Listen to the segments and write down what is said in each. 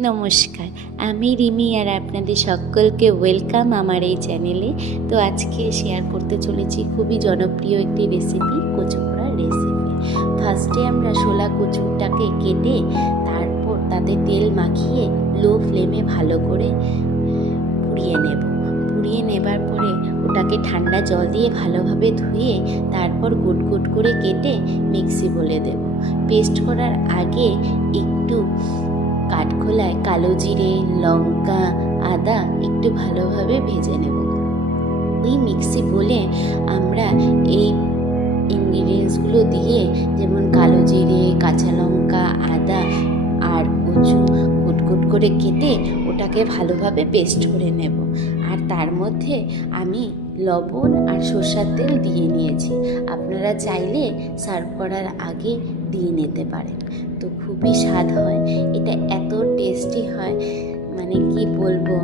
নমস্কার, আমি রিমি আর আপনাদের সকলকে ওয়েলকাম আমার এই চ্যানেলে। তো আজকে শেয়ার করতে চলেছি খুবই জনপ্রিয় একটি রেসিপি, কচু পোড়ার রেসিপি। ফার্স্টে আমরা শোলা কচুটাকে কেটে তারপর তাতে তেল মাখিয়ে লো ফ্লেমে ভালো করে পুড়িয়ে নেবার পরে ওটাকে ঠান্ডা জল দিয়ে ভালোভাবে ধুয়ে তারপর গুট গুট করে কেটে মিক্সি বলে দেব। পেস্ট করার আগে একটু কাঠখোলায় কালো জিরে, লঙ্কা, আদা একটু ভালোভাবে ভেজে নেব। ওই মিক্সি বলে আমরা এই ইনগ্রিডিয়েন্টসগুলো দিয়ে, যেমন কালো জিরে, কাঁচা লঙ্কা, আদা আর কচু কুট করে কেটে ওটাকে ভালোভাবে পেস্ট করে নেব। আর তার মধ্যে আমি লবণ আর সরষের তেল দিয়ে নিয়েছি। আপনারা চাইলে সার্ভ করার আগে দিয়ে নিতে পারেন। তো খুবই স্বাদ হয়, এটা এত টেস্টি হয়, মানে কি বলবো।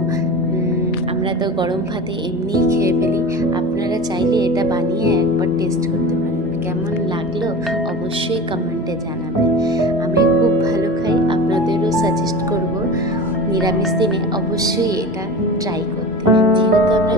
আমরা তো গরম ভাতে এমনিই খেয়ে ফেলি, আপনারা চাইলে এটা বানিয়ে একবার টেস্ট করতে পারেন। কেমন লাগলো অবশ্যই কমেন্টে জানাবেন। আমি খুব ভালো খাই, আপনাদেরও সাজেস্ট করব নিরামিষ দিনে অবশ্যই এটা ট্রাই করতে। যেহেতু আমরা